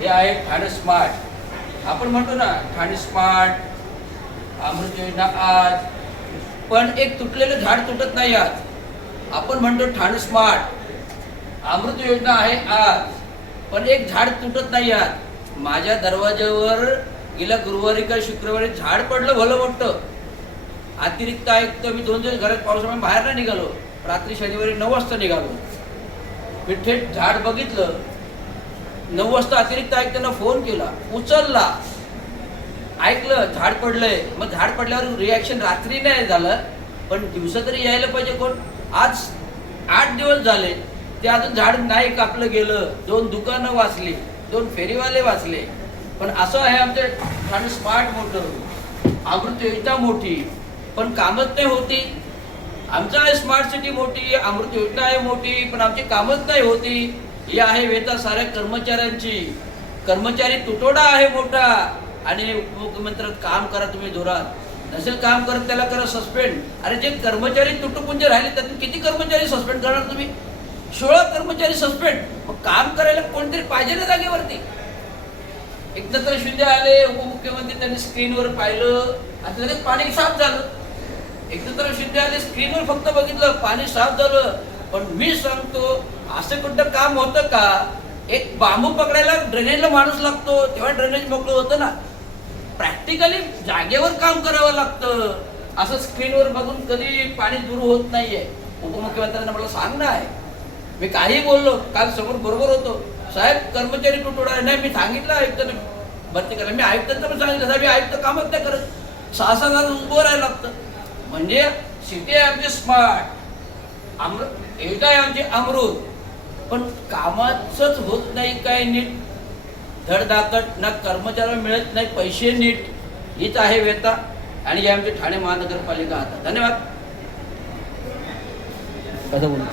हे आहे ठाणे स्मार्ट. आपण म्हणतो ना ठाणे स्मार्ट, अमृत योजना आज, पण एक तुटलेलं झाड तुटत नाही आज. आपण म्हणतो ठाणे स्मार्ट, अमृत योजना आहे आज, पण एक झाड तुटत नाही आज. माझ्या दरवाज्यावर गेल्या गुरुवारी का शुक्रवारी झाड पडलं भलं मोठं. अतिरिक्त आयुक्त, मी 2 दिवस घरात पावसामुळे बाहेर नाही निघालो. रात्री शनिवारी 9 वाजता निघालो. मी थेट झाड बघितलं. 9 वाजता अतिरिक्त आयुक्तांना फोन केला, उचलला, ऐकलं झाड पडलंय. मग झाड पडल्यावर रिॲक्शन रात्री नाही झालं, पण दिवसा तरी यायला पाहिजे कोण. आज 8 दिवस झाले ते अजून झाड नाही कापलं गेलं. 2 दुकानं वाचली, 2 फेरीवाले वाचले. पण असं आहे आमचे ठाणे स्मार्ट मोठं, अमृत योजना मोठी, पण कामच नाही होती. आमचं आहे स्मार्ट सिटी मोठी, अमृत योजना आहे मोठी, पण आमची कामच नाही होती. ही आहे व्यथा साऱ्या कर्मचाऱ्यांची. कर्मचारी तुटवडा आहे मोठा. आणि उपमुख्यमंत्र्यात काम करा तुम्ही जोरात, नसेल काम करत त्याला करा सस्पेंड. अरे जे कर्मचारी तुटपुंजे राहिले त्यातून किती कर्मचारी सस्पेंड करणार तुम्ही? 16 कर्मचारी सस्पेंड. मग काम करायला कोणतरी पाहिजे ना जागेवरती. एकनाथ शिंदे आले उपमुख्यमंत्री, त्यांनी स्क्रीनवर पाहिलं आणि लगेच पाणी साफ झालं. एकनाथ शिंदे आले, स्क्रीनवर फक्त बघितलं, पाणी साफ झालं. पण मी सांगतो असं कुठं काम होतं का? एक बांबू पकडायला ड्रेनेजला माणूस लागतो, तेव्हा ड्रेनेज मोकळं होतं ना. प्रॅक्टिकली जागेवर काम करावं लागतं. असं स्क्रीनवर बघून कधी पाणी दूर होत नाहीये. उपमुख्यमंत्र्यांना मला सांगणं आहे. मी काही बोललो, काल समोर बरोबर होतो, साहेब कर्मचारी तुटवडा आहे. नाही, मी सांगितलं आयुक्तांना भरती करायला. मी आयुक्तांना पण सांगितलं, साहेब आयुक्त कामच नाही करत, 6-6 तास उभं राहायला लागतं. म्हणजे सिटी आहे आमची स्मार्ट, अमृत योजना आहे आमची अमृत, पण कामाचंच होत नाही काय नीट. धडधाकट ना कर्मचाऱ्यांना मिळत नाही पैसे नीट. हीच आहे व्यथा. आणि हे आमची ठाणे महानगरपालिका आता. धन्यवाद. कसं बोलू?